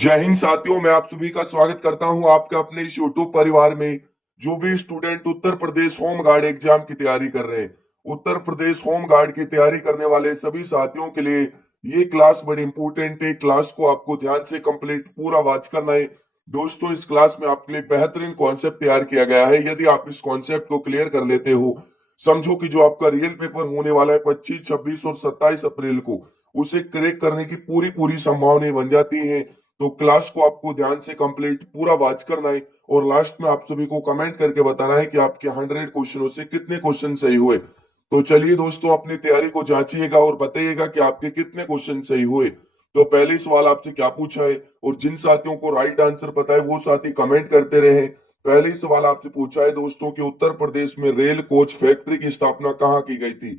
जय हिंद साथियों, मैं आप सभी का स्वागत करता हूं आपके अपने इस यूट्यूब परिवार में। जो भी student Uttar Pradesh home guard exam की तैयारी कर रहे हैं, उत्तर प्रदेश होम गार्ड की तैयारी करने वाले सभी साथियों के लिए ये क्लास बड़ी इंपॉर्टेंट है। क्लास को आपको ध्यान से कंप्लीट पूरा वॉच करना है। दोस्तों, इस क्लास में आपके लिए बेहतरीन कॉन्सेप्ट तैयार किया गया है। यदि आप इस कॉन्सेप्ट को क्लियर कर लेते हो, समझो कि जो आपका रियल पेपर होने वाला है 25, 26 और 27 अप्रैल को, उसे क्रैक करने की पूरी पूरी संभावनाएं बन जाती हैं। तो क्लास को आपको ध्यान से कंप्लीट पूरा वॉच करना है और लास्ट में आप सभी को कमेंट करके बताना है कि आपके 100 क्वेश्चनों से कितने क्वेश्चन सही हुए। तो चलिए दोस्तों, अपनी तैयारी को जांचिएगा और बताइएगा कि आपके कितने क्वेश्चन सही हुए। तो पहले सवाल आपसे क्या पूछा है, और जिन साथियों को राइट आंसर पता है वो साथी कमेंट करते रहे। पहले सवाल आपसे पूछा है दोस्तों कि उत्तर प्रदेश में रेल कोच फैक्ट्री की स्थापना कहाँ की गई थी।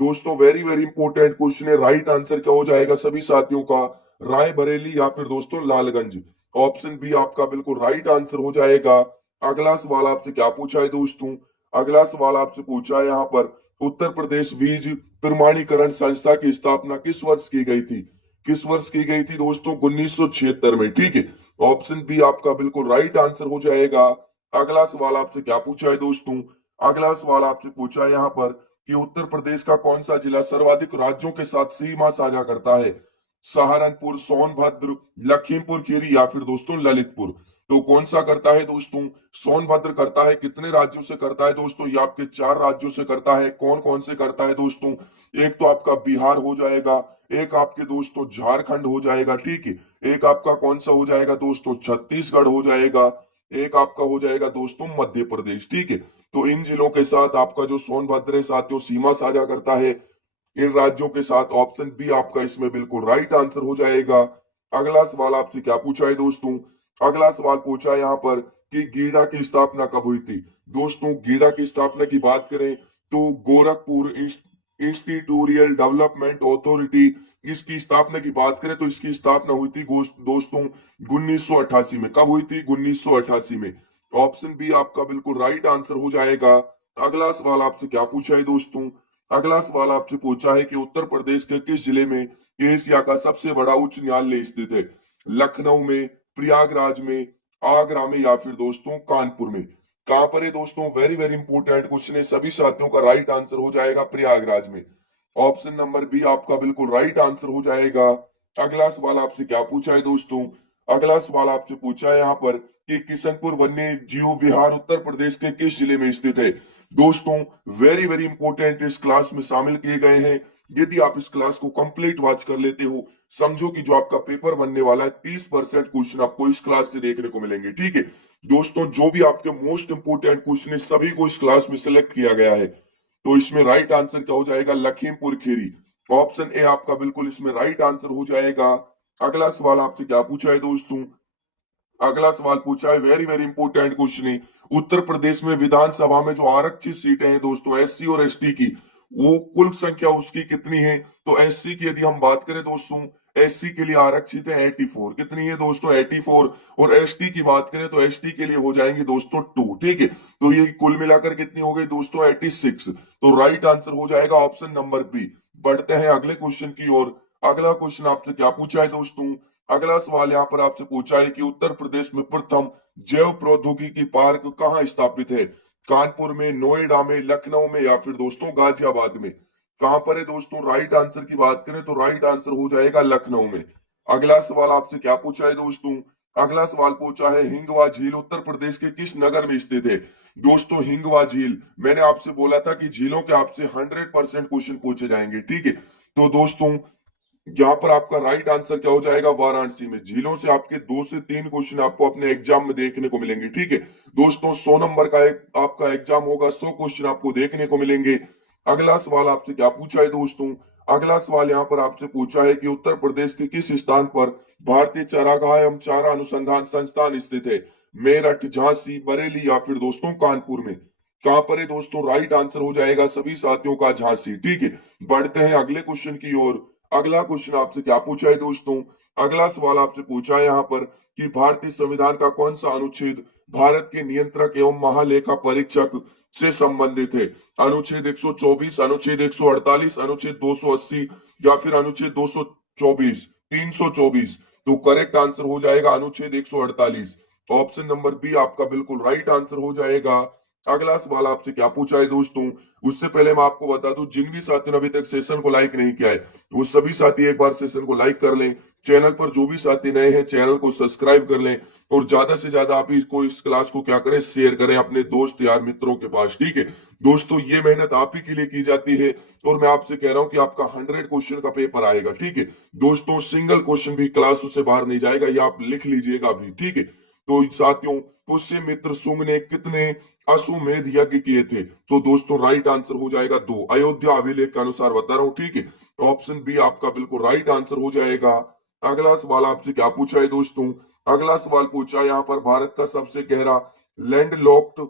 दोस्तों, वेरी वेरी इंपॉर्टेंट क्वेश्चन है। राइट आंसर क्या हो जाएगा सभी साथियों का? रायबरेली या फिर दोस्तों लालगंज। ऑप्शन बी आपका बिल्कुल राइट आंसर हो जाएगा। अगला सवाल आपसे क्या पूछा है दोस्तों? अगला सवाल आपसे पूछा है यहाँ पर, उत्तर प्रदेश बीज प्रमाणीकरण संस्था की स्थापना किस वर्ष की गई थी? किस वर्ष की गई थी दोस्तों? 1976 में। ठीक है, ऑप्शन बी आपका बिल्कुल राइट आंसर हो जाएगा। अगला सवाल आपसे क्या पूछा है दोस्तों? अगला सवाल आपसे पूछा है यहाँ पर कि उत्तर प्रदेश का कौन सा जिला सर्वाधिक राज्यों के साथ सीमा साझा करता है? सहारनपुर, सोनभद्र, लखीमपुर खीरी या फिर दोस्तों ललितपुर। तो कौन सा करता है दोस्तों? सोनभद्र करता है। कितने राज्यों से करता है दोस्तों? ये आपके 4 राज्यों से करता है। कौन कौन से करता है दोस्तों? एक तो आपका बिहार हो जाएगा, एक आपके दोस्तों झारखंड हो जाएगा, ठीक है, एक आपका कौन सा हो जाएगा दोस्तों? छत्तीसगढ़ हो जाएगा, एक आपका हो जाएगा दोस्तों मध्य प्रदेश। ठीक है, तो इन जिलों के साथ आपका जो सोनभद्र है साथियों सीमा साझा करता है इन राज्यों के साथ। ऑप्शन बी आपका इसमें बिल्कुल राइट आंसर हो जाएगा। अगला सवाल आपसे क्या पूछा है दोस्तों? अगला सवाल पूछा है यहाँ पर कि गीडा की स्थापना कब हुई थी। दोस्तों, गीडा की स्थापना की बात करें तो गोरखपुर इंस्टीट्यूरियल डेवलपमेंट अथॉरिटी, इसकी स्थापना की बात करें तो इसकी स्थापना हुई थी दोस्तों 1988 में। कब हुई थी? 1988 में। ऑप्शन बी आपका बिल्कुल राइट आंसर हो जाएगा। अगला सवाल आपसे क्या पूछा है दोस्तों? अगला सवाल आपसे पूछा है कि उत्तर प्रदेश के किस जिले में एशिया का सबसे बड़ा उच्च न्यायालय स्थित है? लखनऊ में, प्रयागराज में, आगरा में या फिर दोस्तों कानपुर में। कहां पर है दोस्तों? वेरी वेरी इंपॉर्टेंट क्वेश्चन है। सभी साथियों का राइट आंसर हो जाएगा प्रयागराज में। ऑप्शन नंबर बी आपका बिल्कुल राइट आंसर हो जाएगा। अगला सवाल आपसे क्या पूछा है दोस्तों? अगला सवाल आपसे पूछा है यहाँ पर कि किशनपुर वन्य जीव विहार उत्तर प्रदेश के किस जिले में स्थित है? दोस्तों, वेरी वेरी इंपॉर्टेंट इस क्लास में शामिल किए गए हैं। यदि आप इस क्लास को कंप्लीट वॉच कर लेते हो, समझो कि जो आपका पेपर बनने वाला है 30% क्वेश्चन आपको इस क्लास से देखने को मिलेंगे। ठीक है दोस्तों, जो भी आपके मोस्ट इंपोर्टेंट क्वेश्चन है सभी को इस क्लास में सिलेक्ट किया गया है। तो इसमें राइट आंसर क्या हो जाएगा? लखीमपुर खीरी। ऑप्शन ए आपका बिल्कुल इसमें राइट आंसर हो जाएगा। अगला सवाल आपसे क्या पूछा है दोस्तों? अगला सवाल पूछा है, वेरी वेरी इंपॉर्टेंट क्वेश्चन है। उत्तर प्रदेश में विधानसभा में जो आरक्षित सीटें हैं दोस्तों एससी और एसटी की, वो कुल संख्या उसकी कितनी है? तो एससी की यदि हम बात करें दोस्तों, एससी के लिए आरक्षित है 84। कितनी है दोस्तों? 84। और एसटी की बात करें तो एसटी के लिए हो जाएंगे दोस्तों 2। ठीक है, तो ये कुल मिलाकर कितनी हो गई दोस्तों? 86। तो राइट आंसर हो जाएगा ऑप्शन नंबर बी। बढ़ते हैं अगले क्वेश्चन की ओर। अगला क्वेश्चन आपसे क्या पूछा है दोस्तों? अगला सवाल यहाँ पर आपसे पूछा है कि उत्तर प्रदेश में प्रथम जैव प्रौद्योगिकी पार्क कहाँ स्थापित है? कानपुर में, नोएडा में, लखनऊ में या फिर दोस्तों गाजियाबाद में। कहां पर है दोस्तों? राइट आंसर की बात करें तो राइट आंसर हो जाएगा लखनऊ में। अगला सवाल आपसे क्या पूछा है दोस्तों? अगला सवाल पूछा है, हिंगवा झील उत्तर प्रदेश के किस नगर में स्थित है? दोस्तों, हिंगवा झील, मैंने आपसे बोला था कि झीलों के आपसे 100% क्वेश्चन पूछे जाएंगे। ठीक है, तो दोस्तों यहाँ पर आपका राइट आंसर क्या हो जाएगा? वाराणसी में। झीलों से आपके 2 से 3 क्वेश्चन आपको अपने एग्जाम में देखने को मिलेंगे। ठीक है दोस्तों, 100 नंबर का एक आपका एग्जाम होगा, 100 क्वेश्चन आपको देखने को मिलेंगे। अगला सवाल आपसे क्या पूछा है दोस्तों? अगला सवाल यहाँ पर आपसे पूछा है कि उत्तर प्रदेश के किस स्थान पर भारतीय चारागाह एवं चारा अनुसंधान संस्थान स्थित है? मेरठ, झांसी, बरेली या फिर दोस्तों कानपुर में। कहां पर है दोस्तों? राइट आंसर हो जाएगा सभी साथियों का झांसी। ठीक है, बढ़ते हैं अगले क्वेश्चन की ओर। अगला क्वेश्चन आपसे क्या पूछा है दोस्तों? अगला सवाल आपसे पूछा है यहाँ पर कि भारतीय संविधान का कौन सा अनुच्छेद भारत के नियंत्रक एवं महालेखा परीक्षक से संबंधित है? अनुच्छेद 124, अनुच्छेद 148, अनुच्छेद 280 या फिर अनुच्छेद 224, 324। तो करेक्ट आंसर हो जाएगा अनुच्छेद 148। ऑप्शन नंबर बी आपका बिल्कुल राइट आंसर हो जाएगा। अगला सवाल आपसे क्या पूछा है दोस्तों, उससे पहले मैं आपको बता दूं, जिन भी साथियों ने अभी तक सेशन को लाइक नहीं किया है वो सभी साथी एक बार सेशन को लाइक कर लें। चैनल पर जो भी साथी नए हैं चैनल को सब्सक्राइब कर लें और ज्यादा से ज्यादा आप इसको इस क्लास को क्या करें, शेयर करें अपने दोस्त यार मित्रों के पास। ठीक है दोस्तों, ये मेहनत आप ही के लिए की जाती है और मैं आपसे कह रहा हूं कि आपका 100 क्वेश्चन का पेपर आएगा। ठीक है दोस्तों, सिंगल क्वेश्चन भी क्लास से बाहर नहीं जाएगा, ये आप लिख लीजिएगा अभी। ठीक है तो साथियों, पुष्य मित्र सुंग ने कितने अश्वमेध यज्ञ किए थे? तो दोस्तों राइट आंसर हो जाएगा 2। अयोध्या अभिलेख के अनुसार बता रहा हूं। ठीक है ऑप्शन बी आपका बिल्कुल राइट आंसर हो जाएगा। अगला सवाल आपसे क्या पूछा है दोस्तों, अगला सवाल पूछा है यहाँ पर, भारत का सबसे गहरा लैंड लॉक्ड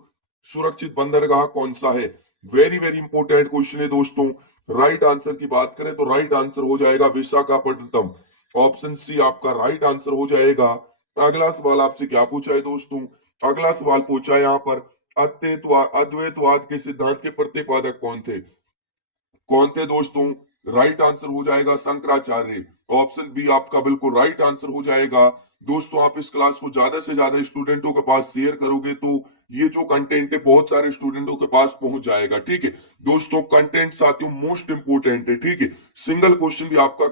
सुरक्षित बंदरगाह कौन सा है? वेरी वेरी इंपोर्टेंट क्वेश्चन है दोस्तों। राइट आंसर की बात करें तो राइट आंसर हो जाएगा विशाखापट्टनम। ऑप्शन सी आपका राइट आंसर हो जाएगा। अगला सवाल आपसे क्या पूछा है दोस्तों, अगला सवाल पूछा है यहाँ पर, अद्वैतवाद के सिद्धांत के प्रतिपादक कौन थे दोस्तों? राइट आंसर हो जाएगा शंकराचार्य। ऑप्शन बी आपका बिल्कुल राइट आंसर हो जाएगा। दोस्तों आप इस क्लास को ज्यादा से ज्यादा स्टूडेंटों के पास शेयर करोगे तो ये जो कंटेंट है बहुत सारे स्टूडेंटों के पास पहुंच जाएगा। ठीक है दोस्तों, कंटेंट साथियों मोस्ट इंपोर्टेंट है। ठीक है, सिंगल क्वेश्चन भी आपका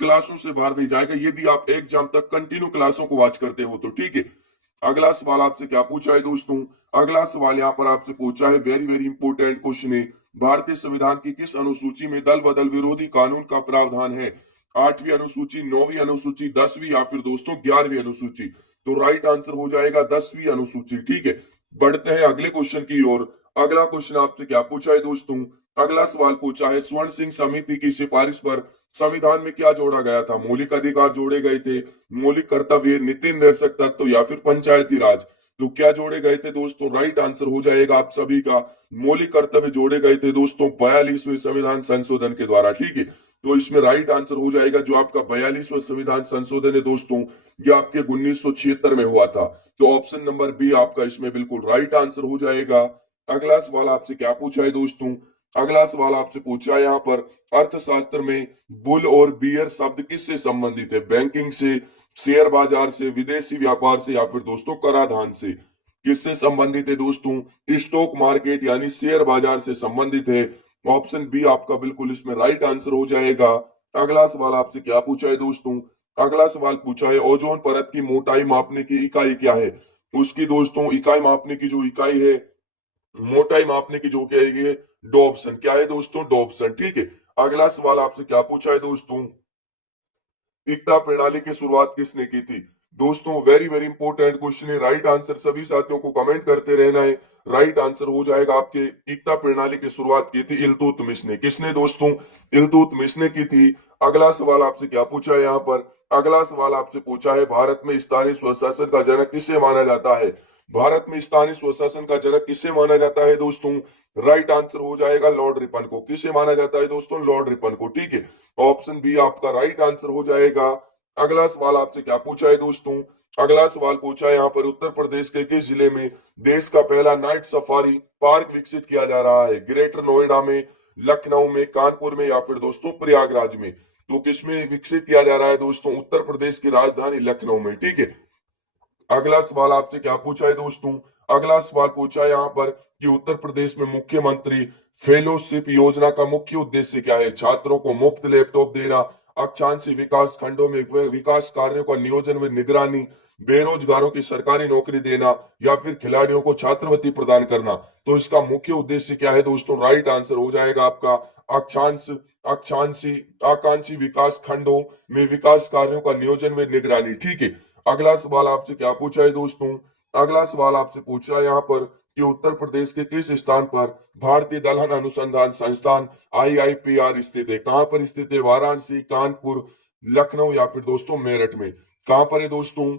क्लासों से बाहर नहीं जाएगा यदि आप एग्जाम तक कंटिन्यू क्लासों को वॉच करते हो तो। ठीक है अगला सवाल आपसे क्या पूछा है दोस्तों, अगला सवाल यहाँ पर आपसे पूछा है, वेरी वेरी इंपोर्टेंट क्वेश्चन है, भारतीय संविधान की किस अनुसूची में दल बदल विरोधी कानून का प्रावधान है? 8वीं अनुसूची, 9वीं अनुसूची, 10वीं या फिर दोस्तों 11वीं अनुसूची? तो राइट आंसर हो जाएगा 10वीं अनुसूची। ठीक है बढ़ते हैं अगले क्वेश्चन की ओर। अगला क्वेश्चन आपसे क्या पूछा है दोस्तों, अगला सवाल पूछा है, स्वर्ण सिंह समिति की सिफारिश पर संविधान में क्या जोड़ा गया था? मौलिक अधिकार जोड़े गए थे, मौलिक कर्तव्य, नीति निर्देशक तत्व या फिर पंचायती राज? तो क्या जोड़े गए थे दोस्तों? राइट आंसर हो जाएगा आप सभी का मौलिक कर्तव्य जोड़े गए थे दोस्तों 42वें संविधान संशोधन के द्वारा। ठीक है तो इसमें राइट आंसर हो जाएगा जो आपका 42वां संविधान संशोधन है दोस्तों, ये आपके 1976 में हुआ था। तो ऑप्शन नंबर बी आपका इसमें बिल्कुल राइट आंसर हो जाएगा। अगला सवाल आपसे क्या पूछा है दोस्तों, अगला सवाल आपसे पूछा है यहाँ पर, अर्थशास्त्र में बुल और बियर शब्द किससे संबंधित है? बैंकिंग से, शेयर बाजार से, विदेशी व्यापार से या फिर दोस्तों कराधान से? किससे संबंधित है दोस्तों? स्टॉक मार्केट यानी शेयर बाजार से संबंधित है। ऑप्शन बी आपका बिल्कुल इसमें राइट आंसर हो जाएगा। अगला सवाल आपसे क्या पूछा है दोस्तों, अगला सवाल पूछा है, ओजोन परत की मोटाई मापने की इकाई क्या है? उसकी दोस्तों इकाई मापने की जो इकाई है, मोटाई मापने की जो क्या है ये डॉप्सन। क्या है दोस्तों? डॉप्सन। ठीक है अगला सवाल आपसे क्या पूछा है दोस्तों, एकता प्रणाली की शुरुआत किसने की थी? दोस्तों वेरी वेरी इंपोर्टेंट क्वेश्चन है, राइट आंसर सभी साथियों को कमेंट करते रहना है। राइट आंसर हो जाएगा आपके, एकता प्रणाली की शुरुआत की थी इल्तुतमिश ने। किसने दोस्तों? इल्तुतमिश ने की थी। अगला सवाल आपसे क्या पूछा है यहाँ पर, अगला सवाल आपसे पूछा है, भारत में स्थानीय स्वशासन का जनक किसे माना जाता है? भारत में स्थानीय स्वशासन का जनक किसे माना जाता है दोस्तों? राइट आंसर हो जाएगा लॉर्ड रिपन को। किसे माना जाता है दोस्तों? लॉर्ड रिपन को। ठीक है ऑप्शन बी आपका राइट आंसर हो जाएगा। अगला सवाल आपसे क्या पूछा है दोस्तों, अगला सवाल पूछा है यहाँ पर, उत्तर प्रदेश के किस जिले में देश का पहला नाइट सफारी पार्क विकसित किया जा रहा है? ग्रेटर नोएडा में, लखनऊ में, कानपुर में या फिर दोस्तों प्रयागराज में? तो किसमें विकसित किया जा रहा है दोस्तों? उत्तर प्रदेश की राजधानी लखनऊ में। ठीक है अगला सवाल आपसे क्या पूछा है दोस्तों, अगला सवाल पूछा है यहाँ पर कि उत्तर प्रदेश में मुख्यमंत्री फेलोशिप योजना का मुख्य उद्देश्य क्या है? छात्रों को मुफ्त लैपटॉप देना, अक्षांशीय विकास खंडों में विकास कार्यों का नियोजन व निगरानी, बेरोजगारों की सरकारी नौकरी देना या फिर खिलाड़ियों को छात्रवृत्ति प्रदान करना? तो इसका मुख्य उद्देश्य क्या है दोस्तों? राइट आंसर हो जाएगा आपका अक्षांश अक्षांशी आकांक्षी विकास खंडों में विकास कार्यों का नियोजन व निगरानी। ठीक है अगला सवाल आपसे क्या पूछा है दोस्तों, अगला सवाल आपसे पूछा है यहाँ पर कि उत्तर प्रदेश के किस स्थान पर भारतीय दलहन अनुसंधान संस्थान आईआईपीआर स्थित है? कहां पर स्थित है? वाराणसी, कानपुर, लखनऊ या फिर दोस्तों मेरठ में? कहां पर है दोस्तों?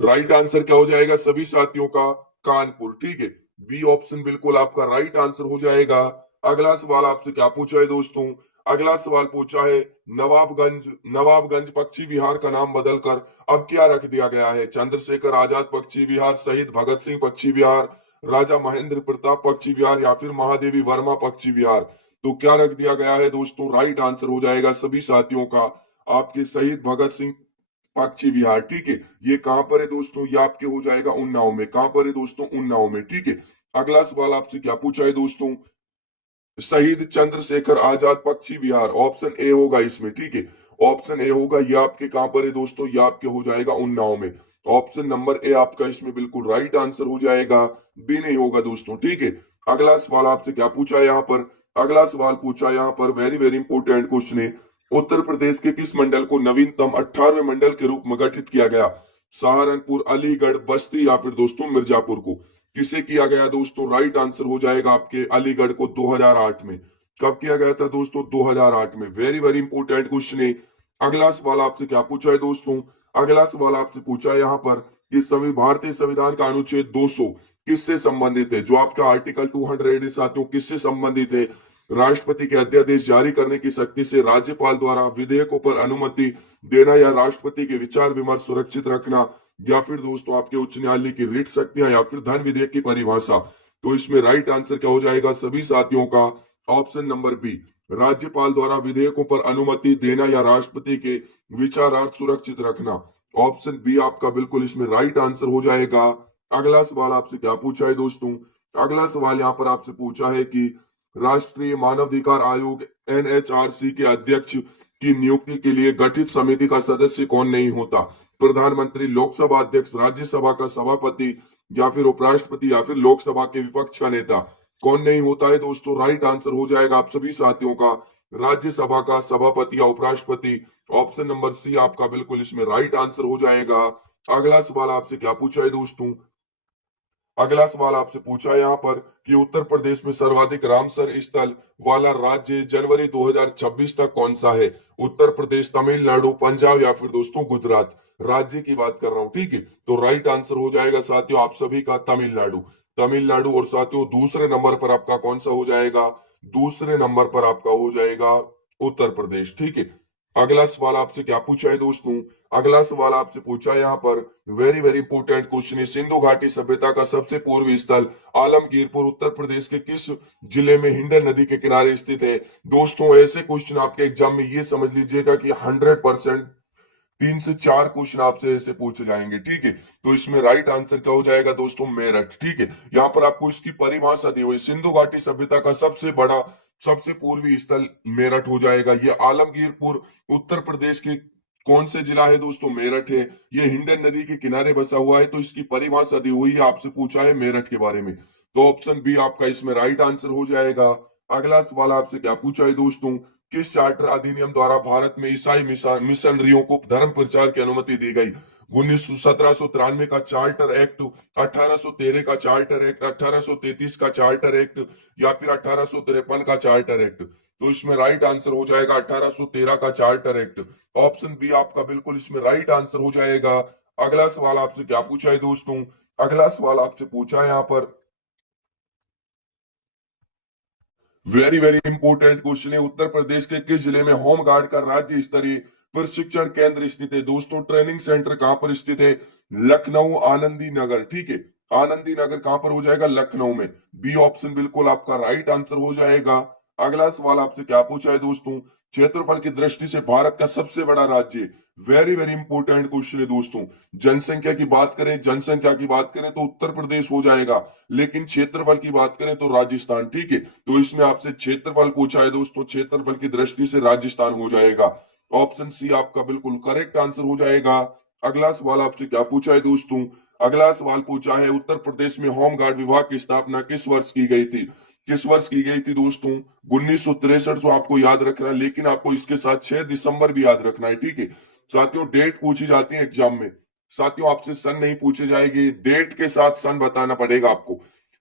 राइट आंसर क्या हो जाएगा सभी साथियों का? कानपुर। ठीक है बी ऑप्शन बिल्कुल आपका राइट आंसर हो जाएगा। अगला सवाल आपसे क्या पूछा है दोस्तों, अगला सवाल पूछा है, नवाबगंज पक्षी विहार का नाम बदलकर अब क्या रख दिया गया है? चंद्रशेखर आजाद पक्षी विहार, शहीद भगत सिंह पक्षी विहार, राजा महेंद्र प्रताप पक्षी विहार या फिर महादेवी वर्मा पक्षी विहार? तो क्या रख दिया गया है दोस्तों? राइट आंसर हो जाएगा सभी साथियों का आपके शहीद भगत सिंह पक्षी विहार, ठीक है। ये कहां पर है दोस्तों? ये आपके हो जाएगा उन्नाव में। कहां पर है दोस्तों? उन्नाव में, ठीक है। अगला सवाल आपसे क्या पूछा है दोस्तों? शहीद चंद्रशेखर आजाद पक्षी विहार, ऑप्शन ए होगा इसमें, ठीक है। ऑप्शन ए होगा, ये आपके कहां पर है दोस्तों? ये आपके हो जाएगा उन्नाव में। ऑप्शन नंबर ए आपका इसमें बिल्कुल राइट आंसर हो जाएगा, बी नहीं होगा दोस्तों, ठीक है। अगला सवाल आपसे क्या पूछा है यहाँ पर? अगला सवाल पूछा यहाँ पर, वेरी वेरी इंपोर्टेंट क्वेश्चन है। उत्तर प्रदेश के किस मंडल को नवीनतम 18वें मंडल के रूप में गठित किया गया? सहारनपुर, अलीगढ़, बस्ती या फिर दोस्तों मिर्जापुर को? किसे किया गया दोस्तों? राइट आंसर हो जाएगा आपके अलीगढ़ को 2008 में। कब किया गया था दोस्तों? 2008 में। वेरी वेरी इंपोर्टेंट क्वेश्चन है। अगला सवाल आपसे क्या पूछा है दोस्तों? अगला सवाल आपसे पूछा है यहाँ पर कि भारतीय संविधान का अनुच्छेद 200 किससे संबंधित है? जो आपका आर्टिकल 200 है साथियों, किससे संबंधित है? राष्ट्रपति के अध्यादेश जारी करने की शक्ति से, राज्यपाल द्वारा विधेयकों पर अनुमति देना या राष्ट्रपति के विचार विमर्श सुरक्षित रखना, या फिर दोस्तों आपके उच्च न्यायालय की रिट शक्तियां, या फिर धन विधेयक की परिभाषा? तो इसमें राइट आंसर क्या हो जाएगा सभी साथियों का? ऑप्शन नंबर बी, राज्यपाल द्वारा विधेयकों पर अनुमति देना या राष्ट्रपति के विचारार्थ सुरक्षित रखना। ऑप्शन बी आपका बिल्कुल इसमें राइट आंसर हो जाएगा। अगला सवाल आपसे क्या पूछा है दोस्तों? अगला सवाल यहाँ पर आपसे पूछा है कि राष्ट्रीय मानवाधिकार आयोग एनएचआरसी के अध्यक्ष की नियुक्ति के लिए गठित समिति का सदस्य कौन नहीं होता? प्रधानमंत्री, लोकसभा अध्यक्ष, राज्यसभा का सभापति, या फिर उपराष्ट्रपति, या फिर लोकसभा के विपक्ष का नेता? कौन नहीं होता है दोस्तों? राइट आंसर हो जाएगा आप सभी साथियों का राज्यसभा का सभापति या उपराष्ट्रपति। ऑप्शन नंबर सी आपका बिल्कुल इसमें राइट आंसर हो जाएगा। अगला सवाल आपसे क्या पूछा है दोस्तों? अगला सवाल आपसे पूछा है यहाँ पर कि उत्तर प्रदेश में सर्वाधिक रामसर स्थल वाला राज्य जनवरी 2026 तक कौन सा है? उत्तर प्रदेश, तमिलनाडु, पंजाब, या फिर दोस्तों गुजरात? राज्य की बात कर रहा हूं, ठीक है। तो राइट आंसर हो जाएगा साथियों आप सभी का तमिलनाडु। तमिलनाडु। और साथियों दूसरे नंबर पर आपका कौन सा हो जाएगा? दूसरे नंबर पर आपका हो जाएगा उत्तर प्रदेश, ठीक है। अगला सवाल आपसे क्या पूछा है दोस्तों? अगला सवाल आपसे पूछा है यहाँ पर, वेरी वेरी इंपोर्टेंट क्वेश्चन है। सिंधु घाटी सभ्यता का सबसे पूर्वी स्थल आलमगीरपुर उत्तर प्रदेश के किस जिले में हिंडन नदी के किनारे स्थित है? दोस्तों ऐसे क्वेश्चन आपके एग्जाम में ये समझ लीजिएगा कि 100% 3 से 4 क्वेश्चन आपसे ऐसे पूछे जाएंगे, ठीक है। तो इसमें राइट आंसर क्या हो जाएगा दोस्तों? मेरठ, ठीक है। यहाँ पर आपको इसकी परिभाषा दी हुई, सिंधु घाटी सभ्यता का सबसे बड़ा सबसे पूर्वी स्थल मेरठ हो जाएगा। ये आलमगीरपुर उत्तर प्रदेश के कौन से जिला है दोस्तों? मेरठ है। ये हिंडन नदी के किनारे बसा हुआ है, तो इसकी परिभाषा दी हुई है, आपसे पूछा है मेरठ के बारे में। तो ऑप्शन बी आपका इसमें राइट आंसर हो जाएगा। अगला सवाल आपसे क्या पूछा है दोस्तों? किस चार्टर अधिनियम द्वारा भारत में ईसाई मिशनरियों को धर्म प्रचार की अनुमति दी गई? 1793 का चार्टर एक्ट, 1813 का चार्टर एक्ट, 1833 का चार्टर एक्ट, या फिर 1853 का चार्टर एक्ट? तो इसमें राइट आंसर हो जाएगा 1813 का चार्टर एक्ट। ऑप्शन बी आपका बिल्कुल इसमें राइट आंसर हो जाएगा। अगला सवाल आपसे क्या पूछा है दोस्तों? अगला सवाल आपसे पूछा है यहाँ पर, वेरी वेरी इंपोर्टेंट क्वेश्चन है। उत्तर प्रदेश के किस जिले में होमगार्ड का राज्य स्तरीय प्रशिक्षण केंद्र स्थित है? दोस्तों ट्रेनिंग सेंटर कहां पर स्थित है? लखनऊ, आनंदी नगर, ठीक है। आनंदी नगर कहां पर हो जाएगा? लखनऊ में। बी ऑप्शन बिल्कुल आपका राइट आंसर हो जाएगा। अगला सवाल आपसे क्या पूछा है दोस्तों? क्षेत्रफल की दृष्टि से भारत का सबसे बड़ा राज्य, वेरी वेरी इंपोर्टेंट क्वेश्चन है दोस्तों। जनसंख्या की बात करें तो उत्तर प्रदेश हो जाएगा, लेकिन क्षेत्रफल की बात करें तो राजस्थान, ठीक है। तो इसमें आपसे क्षेत्रफल पूछा है दोस्तों, क्षेत्रफल की दृष्टि से राजस्थान हो जाएगा। ऑप्शन सी आपका बिल्कुल करेक्ट आंसर हो जाएगा। अगला सवाल आपसे क्या पूछा है दोस्तों? अगला सवाल पूछा है, उत्तर प्रदेश में होमगार्ड विभाग की स्थापना किस वर्ष की गई थी? किस वर्ष की गई थी दोस्तों? 1963 तो आपको याद रखना है, लेकिन आपको इसके साथ 6 दिसंबर भी याद रखना है, ठीक है। साथियों डेट पूछी जाती है एग्जाम में, साथियों आपसे सन नहीं पूछे जाएगी, डेट के साथ सन बताना पड़ेगा आपको,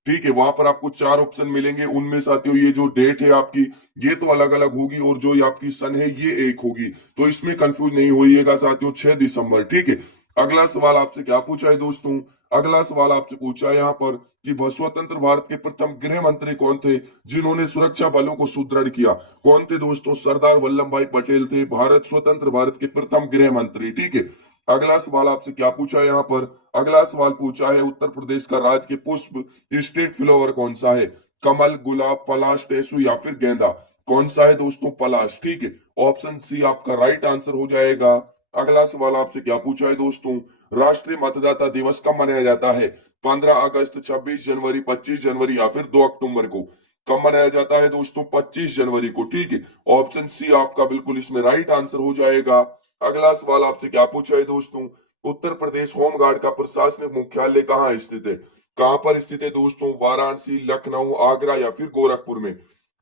ठीक है। वहां पर आपको 4 ऑप्शन मिलेंगे, उनमें साथियों ये जो डेट है आपकी ये तो अलग अलग होगी, और जो ये आपकी सन है ये एक होगी, तो इसमें कंफ्यूज नहीं होइएगा साथियों, 6 दिसंबर, ठीक है। अगला सवाल आपसे क्या पूछा है दोस्तों? अगला सवाल आपसे पूछा है यहाँ पर कि स्वतंत्र भारत के प्रथम गृह मंत्री कौन थे जिन्होंने सुरक्षा बलों को सुदृढ़ किया? कौन थे दोस्तों? सरदार वल्लभ भाई पटेल थे स्वतंत्र भारत के प्रथम गृह मंत्री, ठीक है। अगला सवाल आपसे क्या पूछा है यहाँ पर? अगला सवाल पूछा है, उत्तर प्रदेश का राज्य के पुष्प स्टेट फ्लावर कौन सा है? कमल, गुलाब, पलाश, टेसू, या फिर गेंदा? कौन सा है दोस्तों? पलाश। ठीक है, ऑप्शन सी आपका राइट आंसर हो जाएगा। अगला सवाल आपसे क्या पूछा है दोस्तों? राष्ट्रीय मतदाता दिवस कब मनाया जाता है? 15 अगस्त, 26 जनवरी, 25 जनवरी या फिर 2 अक्टूबर को? कब मनाया जाता है दोस्तों? 25 जनवरी को। ठीक है, ऑप्शन सी आपका बिल्कुल इसमें राइट आंसर हो जाएगा। अगला सवाल आपसे क्या पूछा है दोस्तों? उत्तर प्रदेश होमगार्ड का प्रशासनिक मुख्यालय कहाँ स्थित है? कहां पर स्थित है दोस्तों? वाराणसी, लखनऊ, आगरा या फिर गोरखपुर में?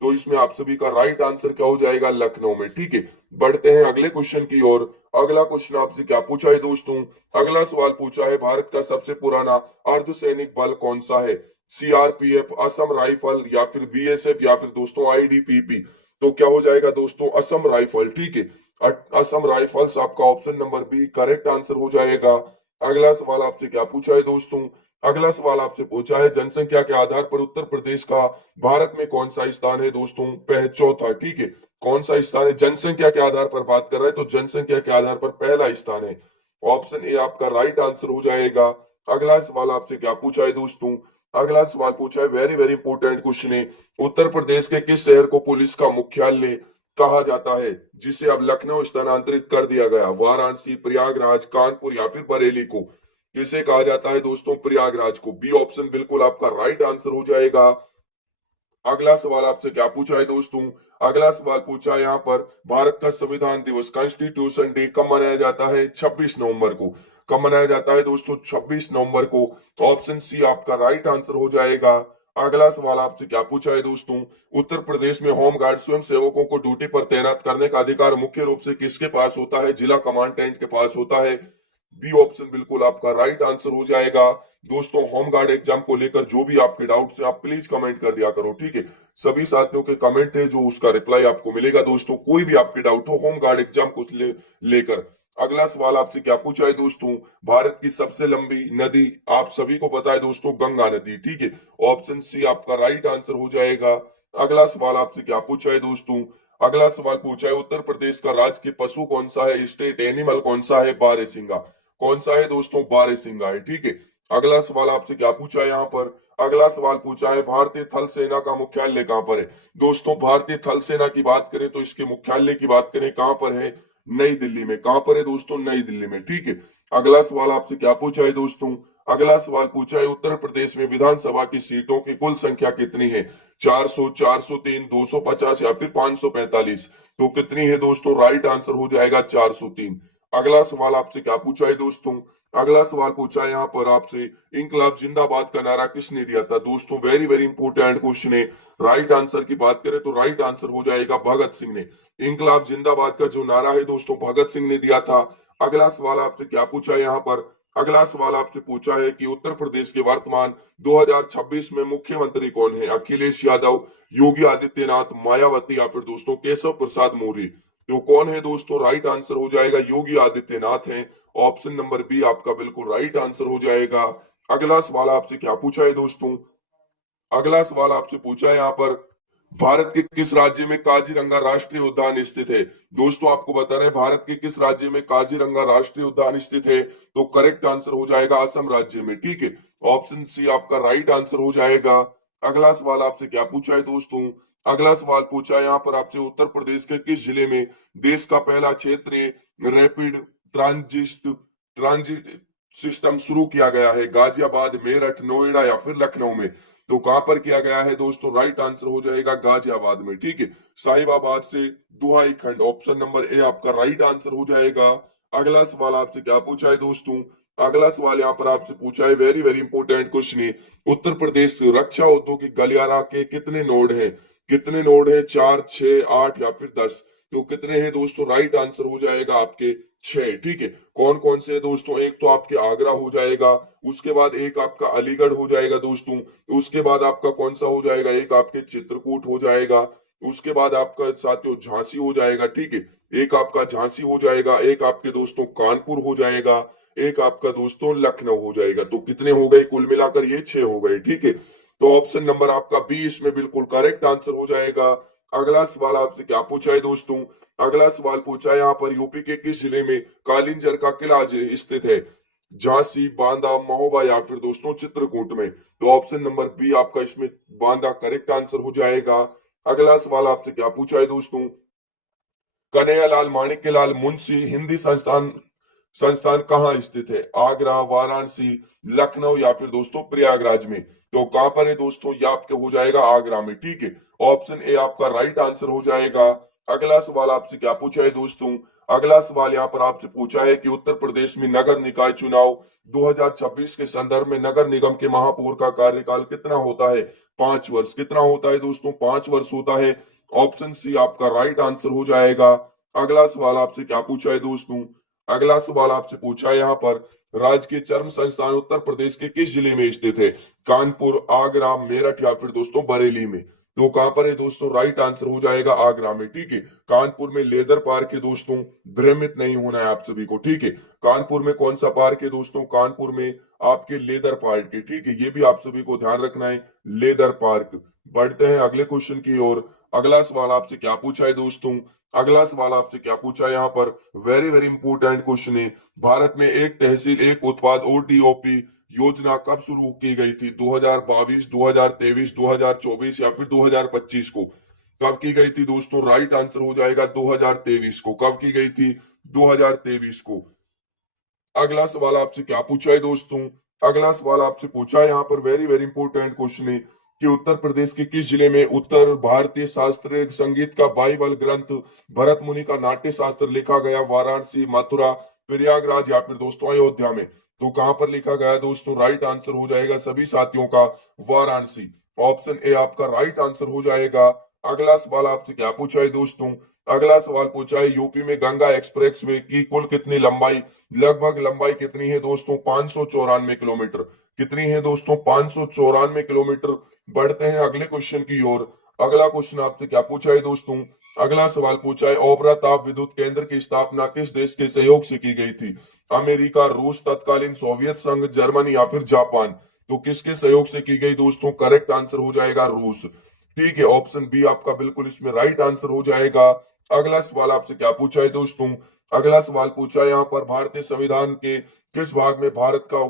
तो इसमें आप सभी का राइट आंसर क्या हो जाएगा? लखनऊ में। ठीक है, बढ़ते हैं अगले क्वेश्चन की ओर। अगला क्वेश्चन आपसे क्या पूछा है दोस्तों? अगला सवाल पूछा है, भारत का सबसे पुराना अर्धसैनिक बल कौन सा है? सीआरपीएफ, असम राइफल या फिर बीएसएफ या फिर दोस्तों आईटीबीपी? तो क्या हो जाएगा दोस्तों? असम राइफल। ठीक है, असम राइफल्स आपका option number B correct answer हो जाएगा। अगला सवाल आपसे क्या पूछा है दोस्तों? अगला सवाल आपसे पूछा है, जनसंख्या के आधार पर उत्तर प्रदेश का भारत में कौन सा स्थान है दोस्तों? चौथा। ठीक है, कौन सा स्थान है? जनसंख्या के आधार पर बात कर रहे हैं तो जनसंख्या के आधार पर पहला स्थान है। ऑप्शन ए आपका राइट आंसर हो जाएगा। अगला सवाल आपसे क्या पूछा है दोस्तों? अगला सवाल पूछा है, वेरी वेरी इंपोर्टेंट क्वेश्चन है, उत्तर प्रदेश के किस शहर को पुलिस का मुख्यालय कहा जाता है, जिसे अब लखनऊ स्थानांतरित कर दिया गया? वाराणसी, प्रयागराज, कानपुर या फिर बरेली को? किसे कहा जाता है दोस्तों? प्रयागराज को। बी ऑप्शन बिल्कुल आपका राइट आंसर हो जाएगा। अगला सवाल आपसे क्या पूछा है दोस्तों? अगला सवाल पूछा है यहाँ पर, भारत का संविधान दिवस कॉन्स्टिट्यूशन डे कब मनाया जाता है? 26 नवंबर को। कब मनाया जाता है दोस्तों? 26 नवंबर को। तो ऑप्शन सी आपका राइट आंसर हो जाएगा। अगला सवाल आपसे क्या पूछा है दोस्तों? उत्तर प्रदेश में होमगार्ड स्वयं सेवकों को ड्यूटी पर तैनात करने का अधिकार मुख्य रूप से किसके पास होता है? जिला कमांडेंट के पास होता है। बी ऑप्शन बिल्कुल आपका राइट आंसर हो जाएगा। दोस्तों, होमगार्ड एग्जाम को लेकर जो भी आपके डाउट्स हैं आप प्लीज कमेंट कर दिया करो। ठीक है, सभी साथियों के कमेंट है जो उसका रिप्लाई आपको मिलेगा। दोस्तों, कोई भी आपके डाउट हो होमगार्ड एग्जाम को लेकर। अगला सवाल आपसे क्या पूछा है दोस्तों? भारत की सबसे लंबी नदी आप सभी को पता है दोस्तों, गंगा नदी। ठीक है, ऑप्शन सी आपका राइट आंसर हो जाएगा। अगला सवाल आपसे क्या पूछा है दोस्तों? अगला सवाल पूछा है, उत्तर प्रदेश का राजकीय पशु कौन सा है? स्टेट एनिमल कौन सा है? बारहसिंगा। कौन सा है दोस्तों? बारहसिंगा है। ठीक है, अगला सवाल आपसे क्या पूछा है यहाँ पर? अगला सवाल पूछा है, भारतीय थल सेना का मुख्यालय कहाँ पर है? दोस्तों, भारतीय थल सेना की बात करें तो इसके मुख्यालय की बात करें कहाँ पर है? नई दिल्ली में। कहाँ पर है दोस्तों? नई दिल्ली में। ठीक है, अगला सवाल आपसे क्या पूछा है दोस्तों? अगला सवाल पूछा है, उत्तर प्रदेश में विधानसभा की सीटों की कुल संख्या कितनी है? 400, 403, 250 या फिर 545? तो कितनी है दोस्तों? राइट आंसर हो जाएगा 403। अगला सवाल आपसे क्या पूछा है दोस्तों? अगला सवाल पूछा है यहाँ पर आपसे, इंकलाब जिंदाबाद का नारा किसने दिया था? दोस्तों, वेरी वेरी इंपोर्टेंट क्वेश्चन है। राइट आंसर की बात करें तो राइट आंसर हो जाएगा भगत सिंह ने। इंकलाब जिंदाबाद का जो नारा है दोस्तों, भगत सिंह ने दिया था। अगला सवाल आपसे क्या पूछा है यहाँ पर? अगला सवाल आपसे पूछा है कि उत्तर प्रदेश के वर्तमान 2026 में मुख्यमंत्री कौन है? अखिलेश यादव, योगी आदित्यनाथ, मायावती या फिर दोस्तों केशव प्रसाद मौर्य? तो कौन है दोस्तों? राइट आंसर हो जाएगा योगी आदित्यनाथ हैं। ऑप्शन नंबर बी आपका बिल्कुल राइट आंसर हो जाएगा। अगला सवाल आपसे क्या पूछा है दोस्तों? अगला सवाल आपसे पूछा है यहाँ पर, भारत के किस राज्य में काजीरंगा राष्ट्रीय उद्यान स्थित है? दोस्तों, आपको बता रहे हैं भारत के किस राज्य में काजीरंगा राष्ट्रीय उद्यान स्थित है? तो करेक्ट आंसर हो जाएगा असम राज्य में। ठीक है, ऑप्शन सी आपका राइट आंसर हो जाएगा। अगला सवाल आपसे क्या पूछा है दोस्तों? अगला सवाल पूछा है यहाँ पर आपसे, उत्तर प्रदेश के किस जिले में देश का पहला क्षेत्रीय रैपिड ट्रांजिट ट्रांजिट सिस्टम शुरू किया गया है? गाजियाबाद, मेरठ, नोएडा या फिर लखनऊ में? तो कहां पर किया गया है दोस्तों? राइट आंसर हो जाएगा गाजियाबाद में। ठीक है, साहिबाबाद से दुहाई खंड। ऑप्शन नंबर ए आपका राइट आंसर हो जाएगा। अगला सवाल आपसे क्या पूछा है दोस्तों? अगला सवाल यहाँ पर आपसे पूछा है, वेरी वेरी इंपोर्टेंट क्वेश्चन है, उत्तर प्रदेश रक्षा औद्योगिक गलियारा के कितने नोड हैं? कितने नोड हैं? 4, 6, 8 या फिर 10? तो कितने हैं दोस्तों? राइट आंसर हो जाएगा आपके 6। ठीक है, कौन कौन से दोस्तों? एक तो आपके आगरा हो जाएगा, उसके बाद एक आपका अलीगढ़ हो जाएगा दोस्तों, उसके बाद आपका कौन सा हो जाएगा? एक आपके चित्रकूट हो जाएगा, उसके बाद आपका साथियों झांसी हो जाएगा। ठीक है, एक आपका झांसी हो जाएगा, एक आपके दोस्तों कानपुर हो जाएगा, एक आपका दोस्तों लखनऊ हो जाएगा। तो कितने हो गए? कुल मिलाकर ये 6 हो गए। ठीक है, तो ऑप्शन नंबर आपका बी इसमें बिल्कुल करेक्ट आंसर हो जाएगा। अगला सवाल आपसे क्या पूछा है दोस्तों? अगला सवाल पूछा है यहाँ पर, यूपी के किस जिले में कालिंजर का किला स्थित है? झांसी, बांदा, महोबा या फिर दोस्तों चित्रकूट में? तो ऑप्शन नंबर बी आपका इसमें बांदा करेक्ट आंसर हो जाएगा। अगला सवाल आपसे क्या पूछा है दोस्तों, कन्हैयालाल माणिक्यलाल मुंशी हिंदी संस्थान संस्थान कहाँ स्थित है? आगरा, वाराणसी, लखनऊ या फिर दोस्तों प्रयागराज में? तो कहां पर है दोस्तों, ये आपके हो जाएगा आगरा में। ठीक है, ऑप्शन ए आपका राइट आंसर हो जाएगा। अगला सवाल आपसे क्या पूछा है दोस्तों, अगला सवाल यहाँ पर आपसे पूछा है कि उत्तर प्रदेश में नगर निकाय चुनाव 2026 के संदर्भ में नगर निगम के महापौर का कार्यकाल कितना होता है? 5 वर्ष। कितना होता है दोस्तों? 5 वर्ष होता है। ऑप्शन सी आपका राइट आंसर हो जाएगा। अगला सवाल आपसे क्या पूछा है दोस्तों, अगला सवाल आपसे पूछा है यहाँ पर, राज्य के चर्म संस्थान उत्तर प्रदेश के किस जिले में स्थित है? कानपुर, आगरा, मेरठ या फिर दोस्तों बरेली में? तो कहां पर है दोस्तों, राइट आंसर हो जाएगा आगरा में। ठीक है, कानपुर में लेदर पार्क है दोस्तों, भ्रमित नहीं होना है आप सभी को। ठीक है, कानपुर में कौन सा पार्क है दोस्तों, कानपुर में आपके लेदर पार्क है। ठीक है, ये भी आप सभी को ध्यान रखना है, लेदर पार्क। बढ़ते हैं अगले क्वेश्चन की ओर। अगला सवाल आपसे क्या पूछा है दोस्तों, अगला सवाल आपसे क्या पूछा है यहाँ पर, वेरी वेरी इंपोर्टेंट क्वेश्चन है। भारत में एक तहसील एक उत्पाद ओडीओपी योजना कब शुरू की गई थी? 2022, 2023, 2024 या फिर 2025 को? कब की गई थी दोस्तों? राइट आंसर हो जाएगा 2023 को। कब की गई थी? 2023 को। अगला सवाल आपसे क्या पूछा है दोस्तों, अगला सवाल आपसे पूछा है यहाँ पर, वेरी वेरी इंपोर्टेंट क्वेश्चन है कि उत्तर प्रदेश के किस जिले में उत्तर भारतीय शास्त्रीय संगीत का बाइबल ग्रंथ भरत मुनि का नाट्य शास्त्र लिखा गया? वाराणसी, मथुरा, प्रयागराज या फिर दोस्तों अयोध्या में? तो कहां पर लिखा गया दोस्तों? राइट आंसर हो जाएगा सभी साथियों का वाराणसी। ऑप्शन ए आपका राइट आंसर हो जाएगा। अगला सवाल आपसे क्या पूछा है दोस्तों, अगला सवाल पूछा है, यूपी में गंगा एक्सप्रेसवे की कुल कितनी लंबाई, लगभग लंबाई कितनी है दोस्तों? 594 किलोमीटर। कितनी है दोस्तों? 594 किलोमीटर। बढ़ते हैं अगले क्वेश्चन की ओर। अगला क्वेश्चन आपसे क्या पूछा है दोस्तों, अगला सवाल पूछा है, ओबरा ताप विद्युत केंद्र की स्थापना किस देश के सहयोग से की गई थी? अमेरिका, रूस, तत्कालीन सोवियत संघ, जर्मनी या फिर जापान? तो किसके सहयोग से की गई दोस्तों? करेक्ट आंसर हो जाएगा रूस। ठीक है, ऑप्शन बी आपका बिल्कुल इसमें राइट आंसर हो जाएगा। अगला सवाल आपसे क्या पूछा है दोस्तों, अगला सवाल पूछा है यहाँ पर, भारतीय संविधान के किस भाग में भारत का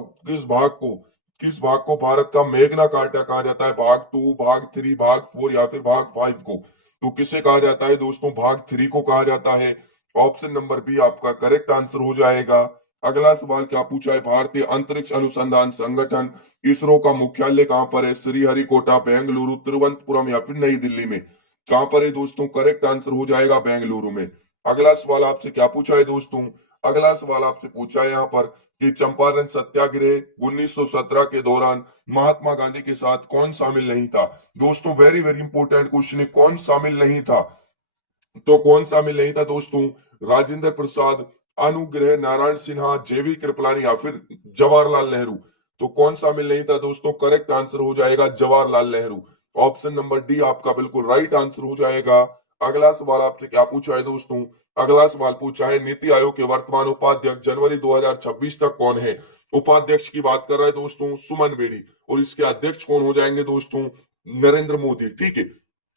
किस भाग को भारत का मैग्ना कार्टा कहा जाता है? भाग 2, भाग 3, भाग 4 या फिर भाग 5 को? तो किसे कहा जाता है दोस्तों? भाग 3 को कहा जाता है। ऑप्शन नंबर बी आपका करेक्ट आंसर हो जाएगा। अगला सवाल क्या पूछा है, भारतीय अंतरिक्ष अनुसंधान संगठन इसरो का मुख्यालय कहां पर है? श्रीहरिकोटा, बेंगलुरु, तिरुवनंतपुरम या फिर नई दिल्ली में? कहां पर है दोस्तों? करेक्ट आंसर हो जाएगा बेंगलुरु में। अगला सवाल आपसे क्या पूछा है दोस्तों, अगला सवाल आपसे पूछा है यहाँ पर कि चंपारण सत्याग्रह 1917 के दौरान महात्मा गांधी के साथ कौन शामिल नहीं था? दोस्तों वेरी वेरी इंपोर्टेंट क्वेश्चन है, कौन शामिल नहीं था? तो कौन शामिल नहीं था दोस्तों? राजेंद्र प्रसाद, अनुग्रह नारायण सिन्हा, जेवी कृपलानी या फिर जवाहरलाल नेहरू? तो कौन शामिल नहीं था दोस्तों? करेक्ट आंसर हो जाएगा Jawaharlal Nehru. Option number D आपका बिल्कुल राइट आंसर हो जाएगा। अगला सवाल आपसे क्या पूछा है दोस्तों, अगला सवाल पूछा है, नीति आयोग के वर्तमान उपाध्यक्ष जनवरी 2026 तक कौन है? उपाध्यक्ष की बात कर रहा है दोस्तों सुमन बेरी, और इसके अध्यक्ष कौन हो जाएंगे दोस्तों? नरेंद्र मोदी। ठीक है,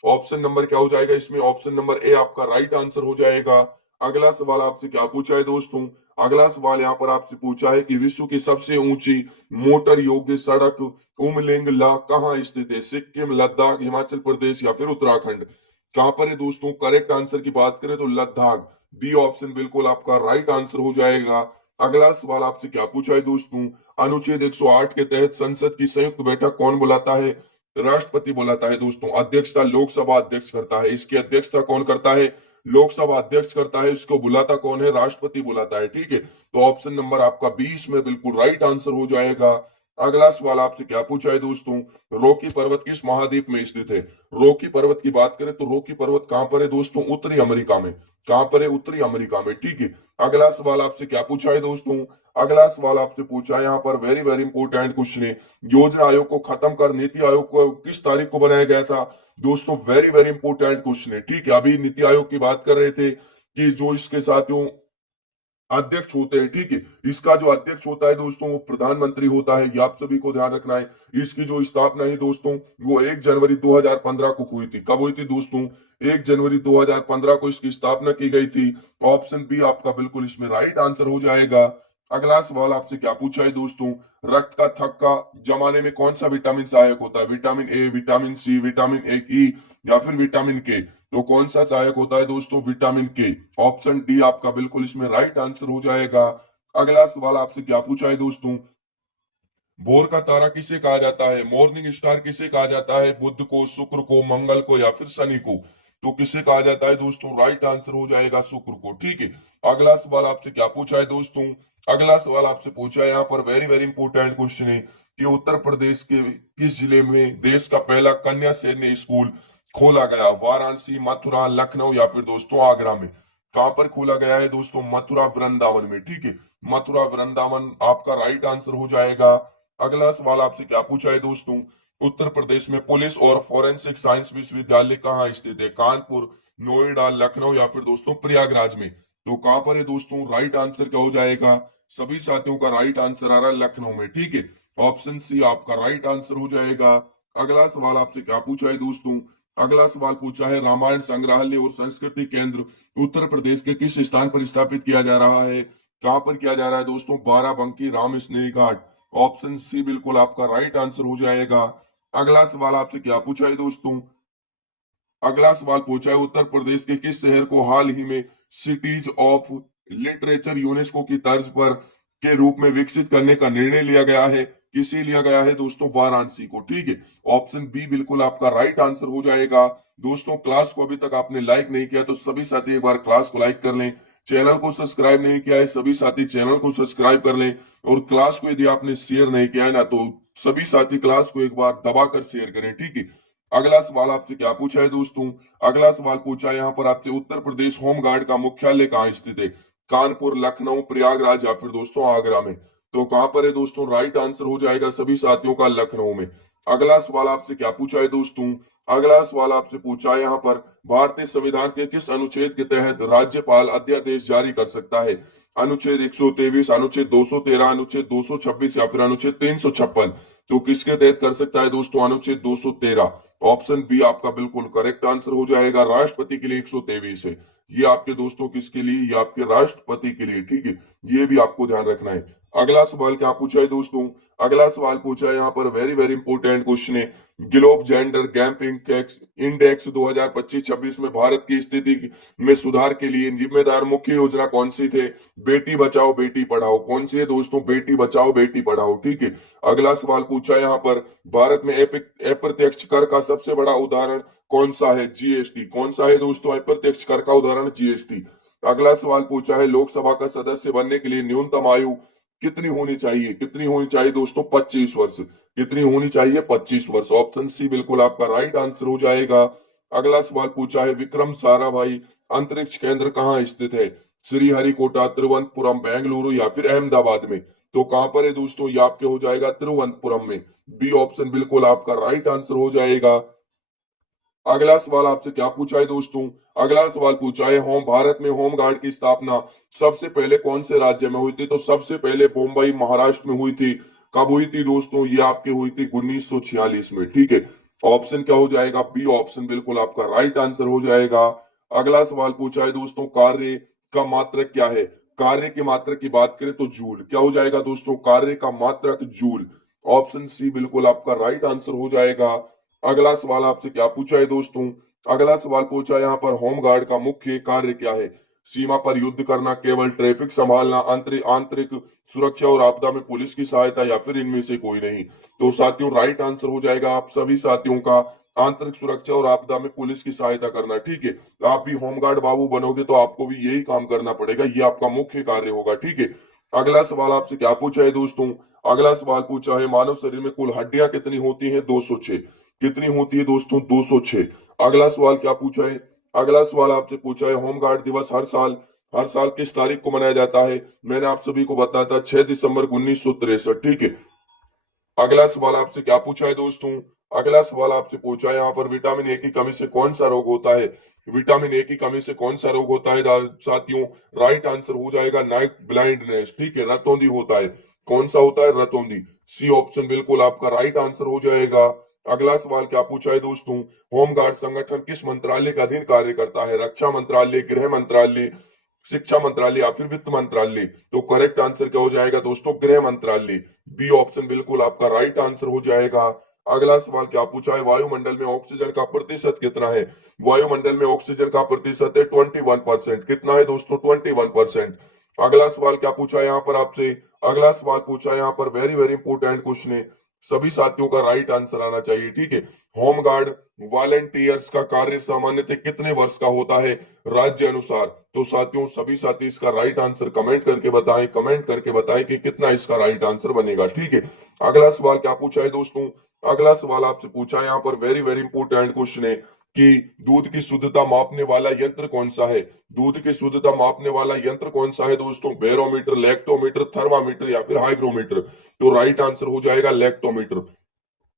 ऑप्शन नंबर क्या हो जाएगा इसमें? ऑप्शन नंबर ए आपका राइट आंसर हो जाएगा। अगला सवाल आपसे क्या पूछा है दोस्तों, अगला सवाल यहाँ पर आपसे पूछा है कि विश्व की सबसे ऊंची मोटर योग्य सड़क उमलिंग ला कहाँ स्थित है? सिक्किम, लद्दाख, हिमाचल प्रदेश या फिर उत्तराखंड? कहां पर है दोस्तों? करेक्ट आंसर की बात करें तो लद्दाख, बी ऑप्शन बिल्कुल आपका राइट आंसर हो जाएगा। अगला सवाल आपसे क्या पूछा है दोस्तों, अनुच्छेद 108 के तहत संसद की संयुक्त बैठक कौन बुलाता है? राष्ट्रपति बुलाता है दोस्तों। अध्यक्षता लोकसभा अध्यक्ष करता है, इसकी अध्यक्षता कौन करता है? लोकसभा अध्यक्ष करता है। इसको बुलाता कौन है? राष्ट्रपति बुलाता है। ठीक है, तो ऑप्शन नंबर आपका 20 में बिल्कुल राइट आंसर हो जाएगा। अगला सवाल आपसे क्या पूछा है दोस्तों, रॉकी पर्वत किस महाद्वीप में स्थित है? रॉकी पर्वत की बात करें तो रॉकी पर्वत कहां पर है दोस्तों? उत्तरी अमेरिका में। कहां पर है? उत्तरी अमेरिका में। ठीक है, अगला सवाल आपसे क्या पूछा है दोस्तों, अगला सवाल आपसे पूछा है यहाँ पर, वेरी वेरी इंपोर्टेंट क्वेश्चन है, योजना आयोग को खत्म कर नीति आयोग को किस तारीख को बनाया गया था? दोस्तों वेरी वेरी इंपोर्टेंट क्वेश्चन है। ठीक है, अभी नीति आयोग की बात कर रहे थे कि जो इसके साथियों अध्यक्ष होते हैं, ठीक है, इसका जो अध्यक्ष होता है दोस्तों वो प्रधानमंत्री होता है, ये आप सभी को ध्यान रखना है। इसकी जो स्थापना है दोस्तों वो 1 जनवरी 2015 को हुई थी। कब हुई थी दोस्तों? 1 जनवरी 2015 को इसकी स्थापना की गई थी। ऑप्शन बी आपका बिल्कुल इसमें राइट आंसर हो जाएगा। अगला सवाल आपसे क्या पूछा है दोस्तों, रक्त का थक्का जमाने में कौन सा विटामिन सहायक होता है? Vitamin A, vitamin C, vitamin A की या फिर विटामिन के? तो कौन सा सहायक होता है दोस्तों? विटामिन के। ऑप्शन डी आपका बिल्कुल इसमें राइट आंसर हो जाएगा। अगला सवाल आपसे क्या पूछा है दोस्तों, भोर का तारा किसे कहा जाता है? मॉर्निंग स्टार किसे कहा जाता है? बुध को, शुक्र को, मंगल को या फिर शनि को? तो किसे कहा जाता है दोस्तों? राइट आंसर हो जाएगा शुक्र को। ठीक है। अगला सवाल आपसे क्या पूछा है दोस्तों, अगला सवाल आपसे पूछा है यहाँ पर वेरी वेरी इंपोर्टेंट क्वेश्चन है कि उत्तर प्रदेश के किस जिले में देश का पहला कन्या सैन्य स्कूल खोला गया? वाराणसी, मथुरा, लखनऊ या फिर दोस्तों आगरा में? कहां पर खोला गया है दोस्तों? मथुरा वृंदावन में। ठीक है, मथुरा वृंदावन आपका राइट आंसर हो जाएगा। अगला सवाल आपसे क्या पूछा है दोस्तों, उत्तर प्रदेश में पुलिस और फॉरेंसिक साइंस विश्वविद्यालय कहाँ स्थित है? कानपुर, नोएडा, लखनऊ या फिर दोस्तों प्रयागराज में? तो कहां पर है दोस्तों? राइट आंसर क्या हो जाएगा? सभी साथियों का राइट आंसर आ रहा है लखनऊ में। ठीक है, ऑप्शन सी आपका राइट आंसर हो जाएगा। अगला सवाल आपसे क्या पूछा है दोस्तों, अगला सवाल पूछा है रामायण संग्रहालय और संस्कृति केंद्र उत्तर प्रदेश के किस स्थान पर स्थापित किया जा रहा है? कहां पर किया जा रहा है दोस्तों? बाराबंकी, राम स्नेही घाट। ऑप्शन सी बिल्कुल आपका राइट आंसर हो जाएगा। अगला सवाल आपसे क्या पूछा है दोस्तों, अगला सवाल पूछा है उत्तर प्रदेश के किस शहर को हाल ही में सिटीज ऑफ लिटरेचर यूनेस्को की तर्ज पर के रूप में विकसित करने का निर्णय लिया गया है? किसे लिया गया है दोस्तों? वाराणसी को। ठीक है, ऑप्शन बी बिल्कुल आपका राइट आंसर हो जाएगा। दोस्तों क्लास को अभी तक आपने लाइक नहीं किया तो सभी साथी एक बार क्लास को लाइक कर लें। चैनल को सब्सक्राइब नहीं किया है सभी साथी चैनल को सब्सक्राइब कर लें। और क्लास को यदि आपने शेयर नहीं किया है ना तो सभी साथी क्लास को एक बार दबाकर शेयर करें। ठीक है, अगला सवाल आपसे क्या पूछा है दोस्तों, अगला सवाल पूछा है यहाँ पर आपसे उत्तर प्रदेश होमगार्ड का मुख्यालय कहाँ स्थित है? कानपुर, लखनऊ, प्रयागराज या फिर दोस्तों आगरा में? तो कहां पर है दोस्तों? राइट आंसर हो जाएगा सभी साथियों का लखनऊ में। अगला सवाल आपसे क्या पूछा है दोस्तों, अगला सवाल आपसे पूछा है यहाँ पर भारतीय संविधान के किस अनुच्छेद के तहत राज्यपाल अध्यादेश जारी कर सकता है? अनुच्छेद 123, अनुच्छेद 213, अनुच्छेद 226 या फिर अनुच्छेद 356? तो किसके तहत कर सकता है दोस्तों? अनुच्छेद 213। ऑप्शन बी आपका बिल्कुल करेक्ट आंसर हो जाएगा। राष्ट्रपति के लिए 123 है। ये आपके दोस्तों किसके लिए? ये आपके राष्ट्रपति के लिए। ठीक है, ये भी आपको ध्यान रखना है। अगला सवाल क्या पूछा है दोस्तों, अगला सवाल पूछा है यहाँ पर वेरी वेरी इंपोर्टेंट क्वेश्चन है ग्लोब जेंडर गैप इंडेक्स 2025-26 में भारत की स्थिति में सुधार के लिए जिम्मेदार मुख्य योजना कौन सी थे? बेटी बचाओ बेटी पढ़ाओ। कौन सी है दोस्तों? बेटी बचाओ बेटी पढ़ाओ। ठीक है, अगला सवाल पूछा है यहाँ पर भारत में अप्रत्यक्ष कर का सबसे बड़ा उदाहरण कौन सा है? जीएसटी। कौन सा है दोस्तों अप्रत्यक्ष कर का उदाहरण? जीएसटी। अगला सवाल पूछा है लोकसभा का सदस्य बनने के लिए न्यूनतम आयु कितनी होनी चाहिए? कितनी होनी चाहिए दोस्तों? 25 वर्ष। कितनी होनी चाहिए? 25 वर्ष। ऑप्शन सी बिल्कुल आपका राइट आंसर हो जाएगा। अगला सवाल पूछा है विक्रम साराभाई अंतरिक्ष केंद्र कहाँ स्थित है? श्रीहरिकोटा, तिरुवनंतपुरम, बेंगलुरु या फिर अहमदाबाद में? तो कहां पर है दोस्तों? ये आपके हो जाएगा तिरुवनंतपुरम में। बी ऑप्शन बिल्कुल आपका राइट आंसर हो जाएगा। अगला सवाल आपसे क्या पूछा है दोस्तों, अगला सवाल पूछा है होम भारत में होम गार्ड की स्थापना सबसे पहले कौन से राज्य में हुई थी? तो सबसे पहले मुंबई महाराष्ट्र में हुई थी। कब हुई थी दोस्तों? ये आपकी हुई थी 1946 में। ठीक है, ऑप्शन क्या हो जाएगा? बी ऑप्शन बिल्कुल आपका राइट आंसर हो जाएगा। अगला सवाल पूछा है दोस्तों कार्य का मात्रक क्या है? कार्य के मात्रक की बात करें तो जूल। क्या हो जाएगा दोस्तों? कार्य का मात्रक जूल। ऑप्शन सी बिल्कुल आपका राइट आंसर हो जाएगा। अगला सवाल आपसे क्या पूछा है दोस्तों, अगला सवाल पूछा है यहाँ पर होमगार्ड का मुख्य कार्य क्या है? सीमा पर युद्ध करना, केवल ट्रैफिक संभालना, आंतरिक आंतरिक सुरक्षा और आपदा में पुलिस की सहायता या फिर इनमें से कोई नहीं? तो साथियों राइट आंसर हो जाएगा आप सभी साथियों का आंतरिक सुरक्षा और आपदा में पुलिस की सहायता करना। ठीक है, तो आप भी होमगार्ड बाबू बनोगे तो आपको भी यही काम करना पड़ेगा, ये आपका मुख्य कार्य होगा। ठीक है, अगला सवाल आपसे क्या पूछा है दोस्तों, अगला सवाल पूछा है मानव शरीर में कुल हड्डियां कितनी होती हैं? 206। कितनी होती है दोस्तों? 206। अगला सवाल क्या पूछा है, अगला सवाल आपसे पूछा है होमगार्ड दिवस हर साल किस तारीख को मनाया जाता है? मैंने आप सभी को बताया था 6 दिसंबर 1963। ठीक है, अगला सवाल आपसे क्या पूछा है दोस्तों, अगला सवाल आपसे पूछा है यहाँ पर विटामिन ए की कमी से कौन सा रोग होता है? विटामिन ए की कमी से कौन सा रोग होता है साथियों? राइट आंसर हो जाएगा नाइट ब्लाइंडनेस। ठीक है, रतौंधी होता है। कौन सा होता है? रतौंधी। सी ऑप्शन बिल्कुल आपका राइट आंसर हो जाएगा। अगला सवाल क्या पूछा है दोस्तों, होमगार्ड संगठन किस मंत्रालय के अधीन कार्य करता है? रक्षा मंत्रालय, गृह मंत्रालय, शिक्षा मंत्रालय या फिर वित्त मंत्रालय? तो करेक्ट आंसर क्या हो जाएगा दोस्तों? गृह मंत्रालय। बी ऑप्शन बिल्कुल आपका राइट आंसर हो जाएगा। अगला सवाल क्या पूछा है? वायुमंडल में ऑक्सीजन का प्रतिशत कितना है? वायुमंडल में ऑक्सीजन का प्रतिशत है 21%। कितना है दोस्तों? 21%। अगला सवाल क्या पूछा है यहाँ पर आपसे? अगला सवाल पूछा है यहाँ पर, वेरी वेरी इंपोर्टेंट क्वेश्चन है, सभी साथियों का राइट आंसर आना चाहिए, ठीक है। होमगार्ड वॉलेंटियर्स का कार्य सामान्यतः कितने वर्ष का होता है राज्य अनुसार? तो साथियों, सभी साथी इसका राइट आंसर कमेंट करके बताएं, कमेंट करके बताएं कि कितना इसका राइट आंसर बनेगा, ठीक है। अगला सवाल क्या पूछा है दोस्तों? अगला सवाल आपसे पूछा है यहाँ पर, वेरी वेरी इंपोर्टेंट क्वेश्चन है कि दूध की शुद्धता मापने वाला यंत्र कौन सा है? दूध की शुद्धता मापने वाला यंत्र कौन सा है दोस्तों? बैरोमीटर, लैक्टोमीटर, थर्मामीटर या फिर हाइग्रोमीटर? तो राइट आंसर हो जाएगा lactometer.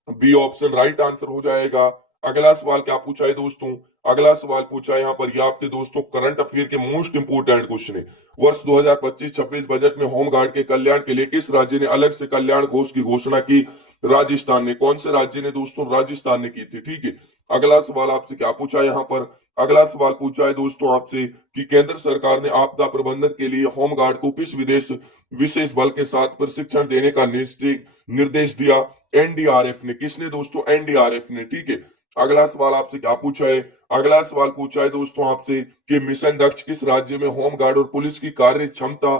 B option right answer हो जाएगा। अगला सवाल क्या पूछा है दोस्तों? अगला सवाल पूछा है यहाँ पर, ये आपके दोस्तों करंट अफेयर के मोस्ट इंपोर्टेंट क्वेश्चन है। वर्ष 2025-26 बजट में होमगार्ड के कल्याण के लिए किस राज्य ने अलग से कल्याण कोष की घोषणा की? राजस्थान ने। कौन से राज्य ने दोस्तों? राजस्थान ने की थी, ठीक है। अगला सवाल आपसे क्या पूछा है यहाँ पर? अगला सवाल पूछा है दोस्तों आपसे कि केंद्र सरकार ने आपदा प्रबंधन के लिए होमगार्ड को किस विदेश विशेष बल के साथ प्रशिक्षण देने का निर्देश दिया? एनडीआरएफ ने। किसने दोस्तों? एनडीआरएफ ने, ठीक है। अगला सवाल आपसे क्या पूछा है? अगला सवाल पूछा है दोस्तों आपसे कि मिशन दक्ष किस राज्य में होमगार्ड और पुलिस की कार्य क्षमता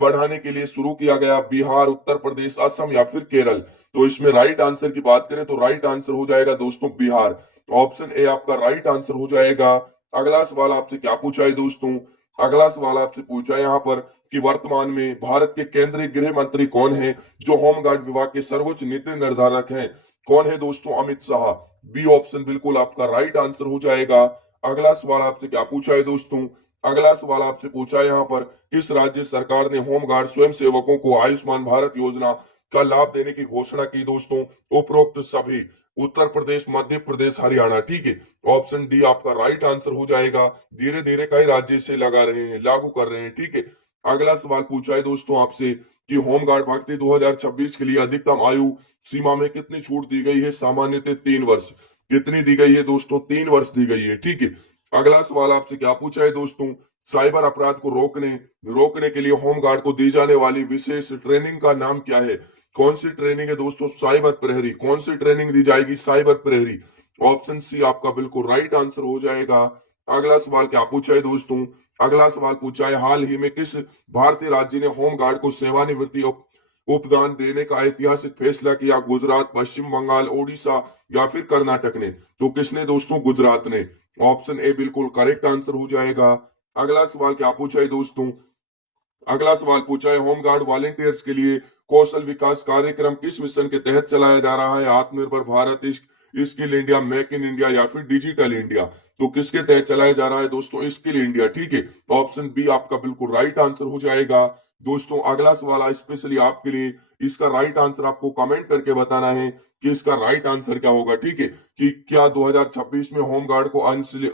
बढ़ाने के लिए शुरू किया गया? बिहार, उत्तर प्रदेश, असम या फिर केरल? तो इसमें राइट आंसर की बात करें तो राइट आंसर हो जाएगा दोस्तों बिहार। ऑप्शन ए आपका राइट आंसर हो जाएगा। अगला सवाल आपसे क्या पूछा है दोस्तों? अगला सवाल आपसे पूछा है यहाँ पर कि वर्तमान में भारत के केंद्रीय गृह मंत्री कौन है जो होमगार्ड विभाग के सर्वोच्च नीति निर्धारक हैं? कौन है दोस्तों? अमित शाह। बी ऑप्शन बिल्कुल आपका राइट आंसर हो जाएगा। अगला सवाल आपसे क्या पूछा है दोस्तों? अगला सवाल आपसे पूछा है यहाँ पर, किस राज्य सरकार ने होमगार्ड स्वयं सेवकों को आयुष्मान भारत योजना का लाभ देने की घोषणा की दोस्तों? उपरोक्त सभी। उत्तर प्रदेश, मध्य प्रदेश, हरियाणा, ठीक है। ऑप्शन डी आपका राइट आंसर हो जाएगा। धीरे धीरे कई राज्य से लगा रहे हैं, लागू कर रहे हैं, ठीक है। अगला सवाल पूछा है दोस्तों आपसे कि होमगार्ड भर्ती 2026 के लिए अधिकतम आयु सीमा में कितनी छूट दी गई है? सामान्यतः 3 वर्ष। कितनी दी गई है दोस्तों? 3 वर्ष दी गई है, ठीक है। अगला सवाल आपसे क्या पूछा है दोस्तों? साइबर अपराध को रोकने रोकने के लिए होमगार्ड को दी जाने वाली विशेष ट्रेनिंग का नाम क्या है? कौन सी ट्रेनिंग है दोस्तों? साइबर प्रहरी। कौन सी ट्रेनिंग दी जाएगी? साइबर प्रहरी। ऑप्शन सी आपका बिल्कुल राइट आंसर हो जाएगा। अगला सवाल क्या पूछा है दोस्तों? अगला सवाल पूछा है, हाल ही में किस भारतीय राज्य ने होमगार्ड को सेवानिवृत्ति उपदान देने का ऐतिहासिक फैसला किया? गुजरात, पश्चिम बंगाल, ओडिशा या फिर कर्नाटक ने? तो किसने दोस्तों? गुजरात ने। ऑप्शन ए बिल्कुल करेक्ट आंसर हो जाएगा। अगला सवाल क्या पूछा है दोस्तों? अगला सवाल पूछा है, होमगार्ड वॉलेंटियर्स के लिए कौशल विकास कार्यक्रम किस मिशन के तहत चलाया जा रहा है? आत्मनिर्भर Bharat, skill India, make in India या फिर डिजिटल इंडिया? तो किसके तहत चलाया जा रहा है दोस्तों? स्किल इंडिया, ठीक है। ऑप्शन बी आपका बिल्कुल राइट आंसर हो जाएगा। दोस्तों अगला सवाल स्पेशली आपके लिए, इसका राइट आंसर आपको कमेंट करके बताना है कि इसका राइट आंसर क्या होगा, ठीक है। कि क्या 2026 में होमगार्ड को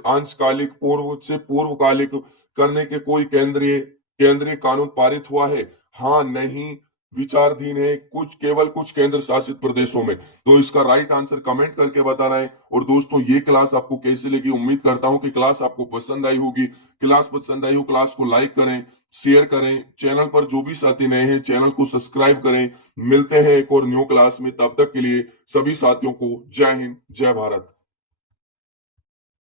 अंशकालिक पूर्व से पूर्वकालिक करने के कोई केंद्रीय केंद्रीय कानून पारित हुआ है? हाँ, नहीं, विचाराधीन है, कुछ केवल कुछ केंद्र शासित प्रदेशों में। तो इसका राइट आंसर कमेंट करके बताना है। और दोस्तों ये क्लास आपको कैसी लगी? उम्मीद करता हूं कि क्लास आपको पसंद आई होगी। क्लास पसंद आई हो, क्लास को लाइक करें, शेयर करें। चैनल पर जो भी साथी नए हैं चैनल को सब्सक्राइब करें। मिलते हैं एक और न्यू क्लास में, तब तक के लिए सभी साथियों को जय हिंद, जय भारत।